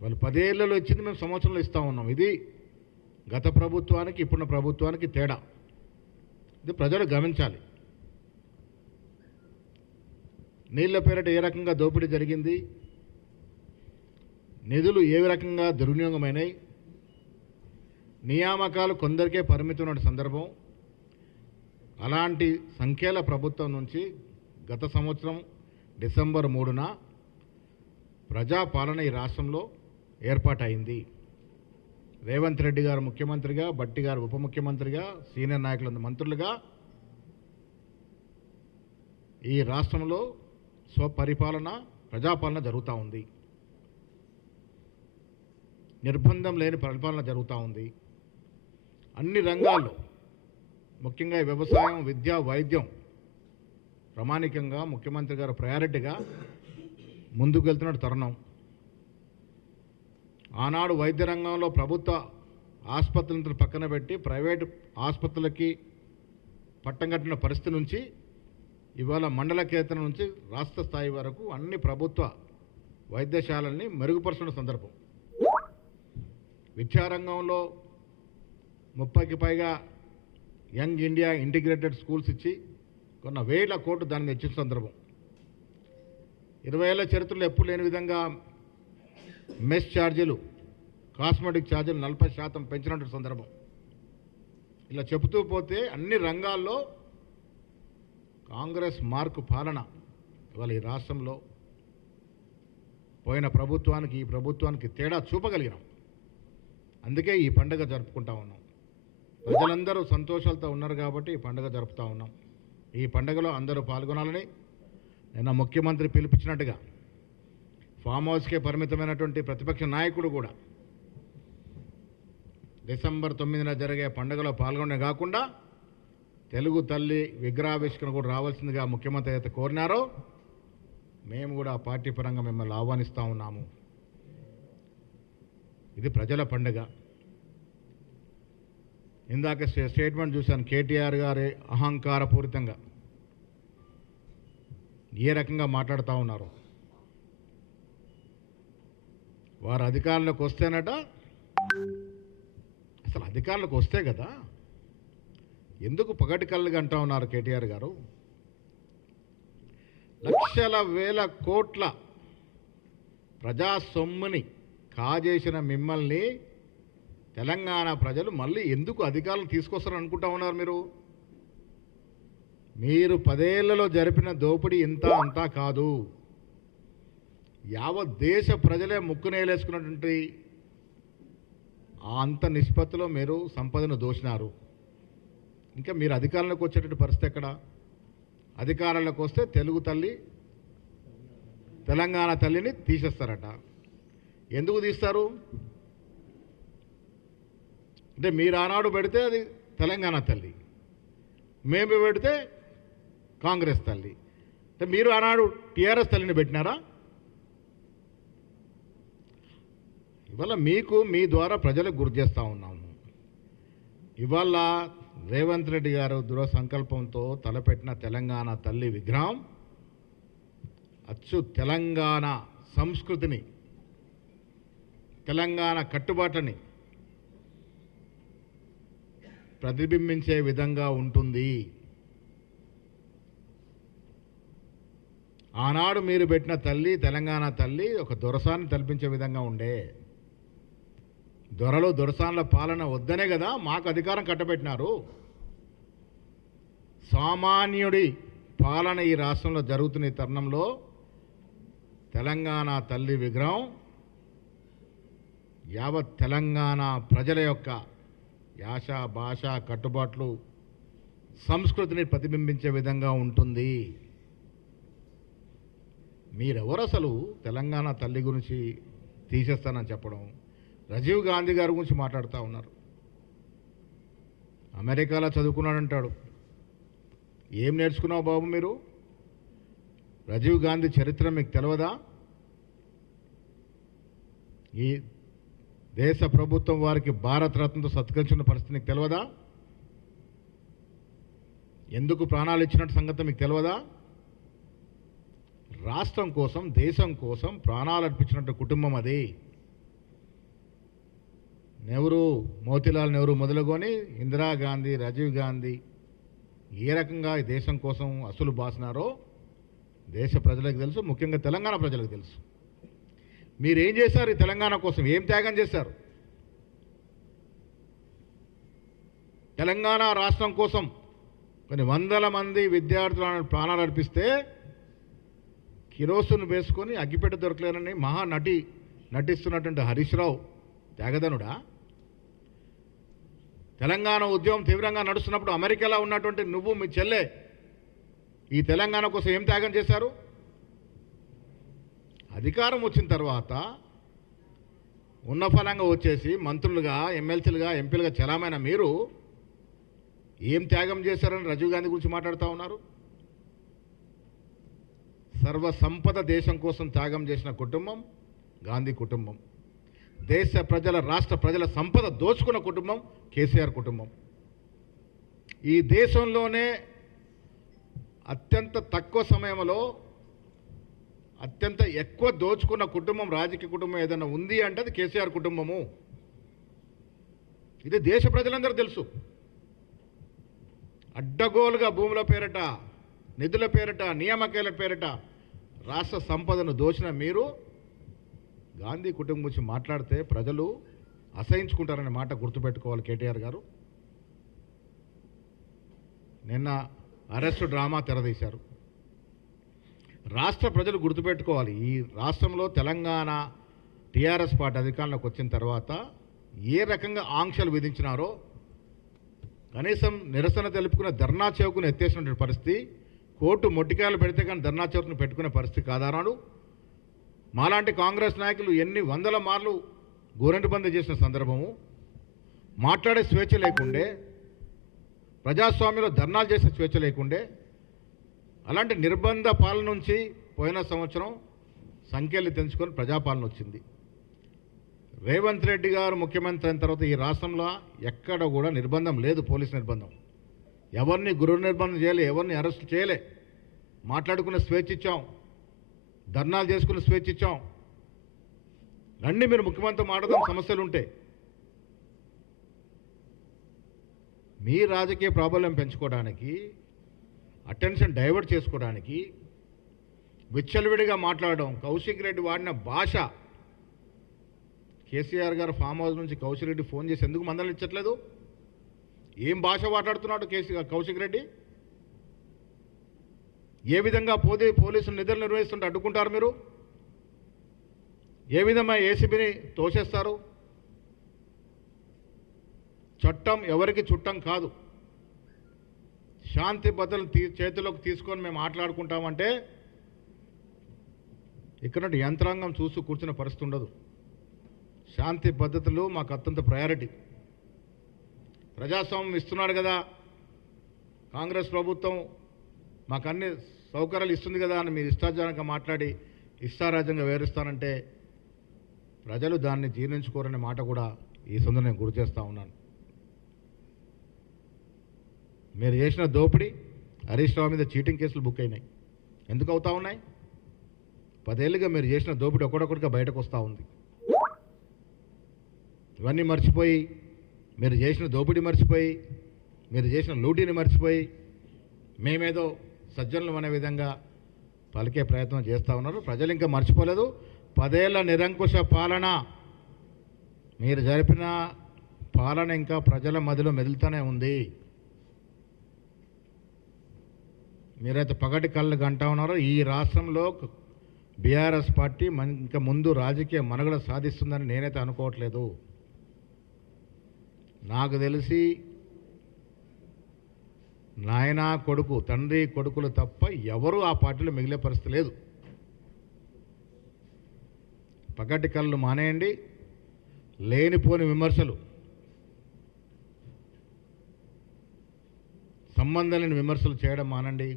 వాళ్ళు 10 ఏళ్లలో ఇచ్చింది మేము సంవత్సరంలో ఇస్తూ ఉన్నాం. ఇది గత ప్రభుత్వానికి ఇప్పుడున్న ప్రభుత్వానికి తేడా. ఇది ప్రజలు గమనించాలి. నీళ్ల పేరిట ఏ రకంగా దోపిడీ జరిగింది, నిధులు ఏ రకంగా దుర్వినియోగమైనాయి, నియామకాలు కొందరికే పరిమితమైన సందర్భం. అలాంటి సంఖ్యల ప్రభుత్వం నుంచి గత సంవత్సరం డిసెంబర్ 3న ప్రజాపాలన ఈ రాష్ట్రంలో ఏర్పాటైంది. రేవంత్ రెడ్డి గారు ముఖ్యమంత్రిగా, భట్టి గారు ఉప ముఖ్యమంత్రిగా, సీనియర్ నాయకులందరూ మంత్రులుగా ఈ రాష్ట్రంలో స్వపరిపాలన, ప్రజాపాలన జరుగుతూ ఉంది. నిర్బంధం లేని పరిపాలన జరుగుతూ ఉంది. అన్ని రంగాల్లో, ముఖ్యంగా వ్యవసాయం, విద్య, వైద్యం ప్రామాణికంగా ముఖ్యమంత్రి గారు ప్రయారిటీగా ముందుకు వెళ్తున్న తరుణం. ఆనాడు వైద్య రంగంలో ప్రభుత్వ ఆసుపత్రులను పక్కన పెట్టి ప్రైవేటు ఆసుపత్రులకి పట్టం కట్టిన పరిస్థితి నుంచి ఇవాళ మండల కేంద్రం నుంచి రాష్ట్ర స్థాయి వరకు అన్ని ప్రభుత్వ వైద్యశాలల్ని మెరుగుపరుస్తున్న సందర్భం. విద్యారంగంలో 30కి పైగా యంగ్ ఇండియా ఇంటిగ్రేటెడ్ స్కూల్స్ ఇచ్చి కొన్న వేల కోట్లు దాన్ని ఇచ్చిన సందర్భం. 20 ఏళ్ల చరిత్రలో ఎప్పుడు లేని విధంగా మెస్ ఛార్జీలు, కాస్మెటిక్ ఛార్జీలు 40% పెంచినటువంటి సందర్భం. ఇలా చెబుతూ పోతే అన్ని రంగాల్లో కాంగ్రెస్ మార్కు పాలన ఇవాళ ఈ రాష్ట్రంలో పోయిన ప్రభుత్వానికి ఈ ప్రభుత్వానికి తేడా చూపగలిగినాం. అందుకే ఈ పండుగ జరుపుకుంటా ఉన్నాం. ప్రజలందరూ సంతోషాలతో ఉన్నారు కాబట్టి ఈ పండుగ జరుపుతూ ఉన్నాం. ఈ పండుగలో అందరూ పాల్గొనాలని నిన్న ముఖ్యమంత్రి పిలిపించినట్టుగా ఫామ్ హౌస్కే పరిమితమైనటువంటి ప్రతిపక్ష నాయకుడు కూడా డిసెంబర్ 9న జరిగే పండుగలో పాల్గొనే కాకుండా తెలుగు తల్లి విగ్రహావిష్కరణ కూడా రావాల్సిందిగా ముఖ్యమంత్రి అయితే కోరినారో మేము కూడా పార్టీ పరంగా మిమ్మల్ని ఆహ్వానిస్తూ ఉన్నాము. ఇది ప్రజల పండుగ. ఇందాక స్టేట్మెంట్ చూశాను, కేటీఆర్ గారి అహంకారపూరితంగా ఏ రకంగా మాట్లాడుతూ ఉన్నారు. వారు అధికారంలోకి వస్తేనట, అసలు అధికారంలోకి వస్తే కదా ఎందుకు పగటి కళ్ళుగా అంటూ ఉన్నారు కేటీఆర్ గారు. లక్షల వేల కోట్ల ప్రజా సొమ్ముని కాజేసిన మిమ్మల్ని తెలంగాణ ప్రజలు మళ్ళీ ఎందుకు అధికారులు తీసుకొస్తారని అనుకుంటా ఉన్నారు. మీరు 10 ఏళ్లలో జరిపిన దోపిడీ ఇంత అంతా కాదు. యావత్ దేశ ప్రజలే ముక్కునేలేసుకున్నటువంటి అంత నిష్పత్తిలో మీరు సంపదను దోచినారు. ఇంకా మీరు అధికారంలోకి వచ్చేటటువంటి పరిస్థితి ఎక్కడ? అధికారంలోకి వస్తే తెలుగు తల్లి, తెలంగాణ తల్లిని తీసేస్తారట. ఎందుకు తీస్తారు అంటే మీరు ఆనాడు పెడితే అది తెలంగాణ తల్లి, మేము పెడితే కాంగ్రెస్ తల్లి. అంటే మీరు ఆనాడు టీఆర్ఎస్ తల్లిని పెట్టినారా? ఇవాళ మీకు మీ ద్వారా ప్రజలకు గుర్తు చేస్తూ ఉన్నాము. ఇవాళ రేవంత్ రెడ్డి గారు దృఢ సంకల్పంతో తలపెట్టిన తెలంగాణ తల్లి విగ్రహం అచ్చు తెలంగాణ సంస్కృతిని, తెలంగాణ కట్టుబాట్లని ప్రతిబింబించే విధంగా ఉంటుంది. ఆనాడు మీరు పెట్టిన తల్లి, తెలంగాణ తల్లి ఒక దొరసాన్ని తలపించే విధంగా ఉండే. దొరలు దొరసాన్ల పాలన వద్దనే కదా మాకు అధికారం కట్టబెట్టినారు. సామాన్యుడి పాలన ఈ రాష్ట్రంలో జరుగుతున్న ఈ తరుణంలో తెలంగాణ తల్లి విగ్రహం యావత్ తెలంగాణ ప్రజల యొక్క యాస, భాష, కట్టుబాట్లు, సంస్కృతిని ప్రతిబింబించే విధంగా ఉంటుంది. మీరెవరు అసలు తెలంగాణ తల్లి గురించి తీసేస్తానని చెప్పడం? రాజీవ్ గాంధీ గారి గురించి మాట్లాడుతూ ఉన్నారు. అమెరికాలో చదువుకున్నాడంటాడు. ఏం నేర్చుకున్నావు బాబు మీరు? రాజీవ్ గాంధీ చరిత్ర మీకు తెలియదా? ఈ దేశ ప్రభుత్వం వారికి భారతరత్నతో సత్కరించిన పరిస్థితి మీకు తెలియదా? ఎందుకు ప్రాణాలు ఇచ్చినట్టు సంగతి మీకు తెలియదా? రాష్ట్రం కోసం, దేశం కోసం ప్రాణాలు అర్పించినట్టు కుటుంబం అది. నెహ్రూ, మోతీలాల్ నెహ్రూ మొదలుకొని ఇందిరాగాంధీ, రాజీవ్ గాంధీ ఏ రకంగా ఈ దేశం కోసం అసలు బాసినారో దేశ ప్రజలకు తెలుసు, ముఖ్యంగా తెలంగాణ ప్రజలకు తెలుసు. మీరేం చేశారు ఈ తెలంగాణ కోసం? ఏం త్యాగం చేశారు? తెలంగాణ రాష్ట్రం కోసం కొన్ని వందల మంది విద్యార్థులను ప్రాణాలు అర్పిస్తే కిరోసిన్ వేసుకొని అగ్గిపెట్ట దొరకలేనని నటిస్తున్నటువంటి హరీష్ రావు త్యాగదనుడా? తెలంగాణ ఉద్యమం తీవ్రంగా నడుస్తున్నప్పుడు అమెరికాలో ఉన్నటువంటి నువ్వు, మీ చెల్లె ఈ తెలంగాణ కోసం ఏం త్యాగం చేశారు? అధికారం వచ్చిన తర్వాత ఉన్న ఫలంగా వచ్చేసి మంత్రులుగా, ఎమ్మెల్సీలుగా, ఎంపీలుగా చలామైన మీరు ఏం త్యాగం చేశారని రాజీవ్ గాంధీ గురించి మాట్లాడుతూ ఉన్నారు. సర్వ సంపద దేశం కోసం త్యాగం చేసిన కుటుంబం గాంధీ కుటుంబం. దేశ ప్రజల, రాష్ట్ర ప్రజల సంపద దోచుకున్న కుటుంబం కేసీఆర్ కుటుంబం. ఈ దేశంలోనే అత్యంత తక్కువ సమయంలో అత్యంత ఎక్కువ దోచుకున్న కుటుంబం, రాజకీయ కుటుంబం ఏదైనా ఉంది అంటే అది కేసీఆర్ కుటుంబము. ఇది దేశ ప్రజలందరూ తెలుసు. అడ్డగోలుగా భూముల పేరిట, నిధుల పేరిట, నియామకాల పేరిట రాష్ట్ర సంపదను దోచిన మీరు గాంధీ కుటుంబం గురించి మాట్లాడితే ప్రజలు అసహించుకుంటారనే మాట గుర్తుపెట్టుకోవాలి కేటీఆర్ గారు. నిన్న అరెస్టు డ్రామా తెరదీశారు. రాష్ట్ర ప్రజలు గుర్తుపెట్టుకోవాలి, ఈ రాష్ట్రంలో తెలంగాణ టీఆర్ఎస్ పార్టీ అధికారంలోకి వచ్చిన తర్వాత ఏ రకంగా ఆంక్షలు విధించినారో, కనీసం నిరసన తెలుపుకున్న ధర్నా చౌక్ను ఎత్తేసినటువంటి పరిస్థితి, కోర్టు మొట్టికాయలు పెడితే కానీ ధర్నా చౌక్ను పెట్టుకునే పరిస్థితి కాదానాడు. మాలాంటి కాంగ్రెస్ నాయకులు ఎన్ని వందల మార్లు గోరెంటు బంద్ చేసిన సందర్భము, మాట్లాడే స్వేచ్ఛ లేకుండే, ప్రజాస్వామ్యంలో ధర్నాలు చేసే స్వేచ్ఛ లేకుండే, అలాంటి నిర్బంధ పాలన నుంచి పోయిన సంవత్సరం సంఖ్యలు తెంచుకొని ప్రజాపాలన వచ్చింది. రేవంత్ రెడ్డి గారు ముఖ్యమంత్రి అయిన తర్వాత ఈ రాష్ట్రంలో ఎక్కడ కూడా నిర్బంధం లేదు, పోలీస్ నిర్బంధం. ఎవరిని గృహ నిర్బంధం చేయలే, ఎవరిని అరెస్ట్ చేయలే. మాట్లాడుకునే స్వేచ్ఛ ఇచ్చాం, ధర్నాలు చేసుకునే స్వేచ్ఛ ఇచ్చాం. రండి మీరు ముఖ్యమంత్రి మాట్లాడదాం సమస్యలు ఉంటే. మీ రాజకీయ ప్రాబల్యం పెంచుకోవడానికి, అటెన్షన్ డైవర్ట్ చేసుకోవడానికి విచ్చలవిడిగా మాట్లాడడం, కౌశిక్ రెడ్డి వాడిన భాష. కేసీఆర్ గారు ఫామ్ హౌస్ నుంచి కౌశిక్ రెడ్డి ఫోన్ చేసి ఎందుకు మందలించట్లేదు? ఏం భాష మాట్లాడుతున్నాడు కౌశిక్ రెడ్డి? ఏ విధంగా పోలీసులు నిధులు నిర్వహిస్తుంటే అడ్డుకుంటారు మీరు? ఏ విధంగా ఏసీబీని తోసేస్తారు? చట్టం ఎవరికి చుట్టం కాదు. శాంతి భద్రతలు చేతిలోకి తీసుకొని మేము మాట్లాడుకుంటామంటే ఇక్కడ యంత్రాంగం చూస్తూ కూర్చున్న పరిస్థితి ఉండదు. శాంతి భద్రతలు మాకు అత్యంత ప్రయారిటీ. ప్రజాస్వామ్యం ఇస్తున్నాడు కదా కాంగ్రెస్ ప్రభుత్వం, మాకు అన్ని సౌకర్యాలు ఇస్తుంది కదా అని మీరు ఇష్టాజానంగా మాట్లాడి ఇష్టారాజ్యంగా వివరిస్తానంటే ప్రజలు దాన్ని జీర్ణించుకోరనే మాట కూడా ఈ సందర్భంగా నేను గుర్తు చేస్తూ ఉన్నాను. మీరు చేసిన దోపిడీ, హరీష్ రావు మీద చీటింగ్ కేసులు బుక్ అయినాయి. ఎందుకు అవుతా ఉన్నాయి? 10 ఏళ్ళుగా మీరు చేసిన దోపిడీ ఒక్కొక్కటిగా బయటకు వస్తూ ఉంది. ఇవన్నీ మర్చిపోయి, మీరు చేసిన దోపిడీ మర్చిపోయి, మీరు చేసిన లూటీని మర్చిపోయి మేమేదో సజ్జనులు అనే విధంగా పలికే ప్రయత్నం చేస్తూ ఉన్నారు. ప్రజలు ఇంకా మర్చిపోలేదు. 10 ఏళ్ల నిరంకుశ పాలన, మీరు జరిపిన పాలన ఇంకా ప్రజల మధ్యలో మెదులుతూనే ఉంది. మీరైతే పగటి కళ్ళు గంటా ఉన్నారు. ఈ రాష్ట్రంలో బీఆర్ఎస్ పార్టీ ఇంకా ముందు రాజకీయ మనుగడ సాధిస్తుందని నేనైతే అనుకోవట్లేదు. నాకు తెలిసి నాయన కొడుకు, తండ్రి కొడుకులు తప్ప ఎవరు ఆ పార్టీలో మిగిలే పరిస్థితి లేదు. పగటి కళ్ళు మానేయండి. లేనిపోని విమర్శలు, సంబంధం లేని విమర్శలు చేయడం మానండి.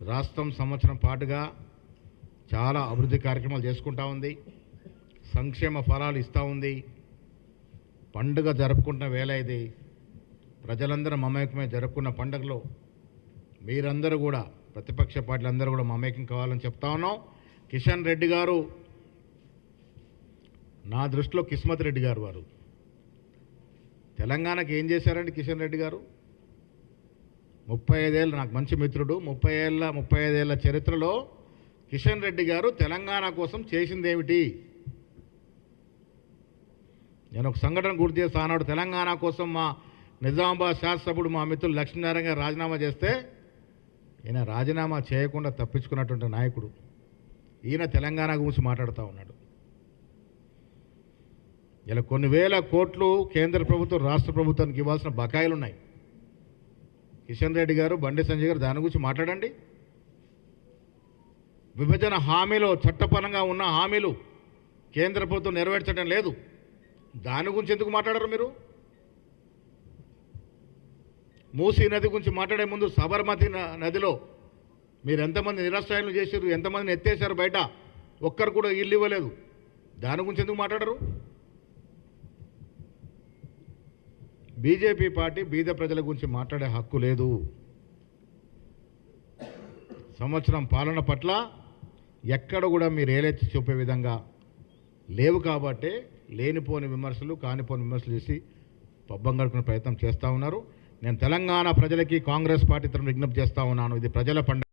రాష్ట్రం సంవత్సరం పాటుగా చాలా అభివృద్ధి కార్యక్రమాలు చేసుకుంటా ఉంది, సంక్షేమ ఫలాలు ఇస్తూ ఉంది, పండుగ జరుపుకుంటున్న వేళ ఇది. ప్రజలందరూ మమేకమై జరుపుకున్న పండుగలో మీరందరూ కూడా, ప్రతిపక్ష పార్టీలందరూ కూడా మమేకం కావాలని చెప్తా ఉన్నాం. కిషన్ రెడ్డి గారు, నా దృష్టిలో కిస్మత్ రెడ్డి గారు వారు తెలంగాణకి ఏం చేశారండి కిషన్ రెడ్డి గారు? 35 ఏళ్ళు, నాకు మంచి మిత్రుడు, 35 ఏళ్ళ చరిత్రలో కిషన్ రెడ్డి గారు తెలంగాణ కోసం చేసిందేమిటి? నేను ఒక సంఘటన గుర్తు చేసి, ఆనాడు తెలంగాణ కోసం మా నిజామాబాద్ శాసనసభ్యుడు మా మిత్రులు లక్ష్మీనారాయణ గారు రాజీనామా చేస్తే, ఈయన రాజీనామా చేయకుండా తప్పించుకున్నటువంటి నాయకుడు. ఈయన తెలంగాణ గురించి మాట్లాడుతూ ఉన్నాడు. ఇలా కొన్ని వేల కోట్లు కేంద్ర ప్రభుత్వం రాష్ట్ర ప్రభుత్వానికి ఇవ్వాల్సిన బకాయిలు ఉన్నాయి. కిషన్ రెడ్డి గారు, బండి సంజయ్ గారు దాని గురించి మాట్లాడండి. విభజన హామీలో చట్టపరంగా ఉన్న హామీలు కేంద్ర ప్రభుత్వం నెరవేర్చడం లేదు. దాని గురించి ఎందుకు మాట్లాడరు మీరు? మూసీ నది గురించి మాట్లాడే ముందు సబర్మతి నదిలో మీరు ఎంతమంది నిరాశ్రయాలు చేశారు, ఎంతమందిని ఎత్తేసారు బయట, ఒక్కరు కూడా ఇల్లు ఇవ్వలేదు. దాని గురించి ఎందుకు మాట్లాడరు? బీజేపీ పార్టీ బీద ప్రజల గురించి మాట్లాడే హక్కు లేదు. సంవత్సరం పాలన పట్ల ఎక్కడ కూడా మీరు ఏలెత్తి చూపే విధంగా లేవు కాబట్టే లేనిపోని విమర్శలు, కానిపోని విమర్శలు చేసి పబ్బం గడుపుకునే ప్రయత్నం చేస్తూ ఉన్నారు. నేను తెలంగాణ ప్రజలకి కాంగ్రెస్ పార్టీ తరఫున విజ్ఞప్తి చేస్తూ ఉన్నాను, ఇది ప్రజల పండుగ.